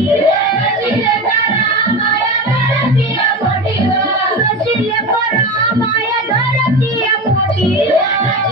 Yeah.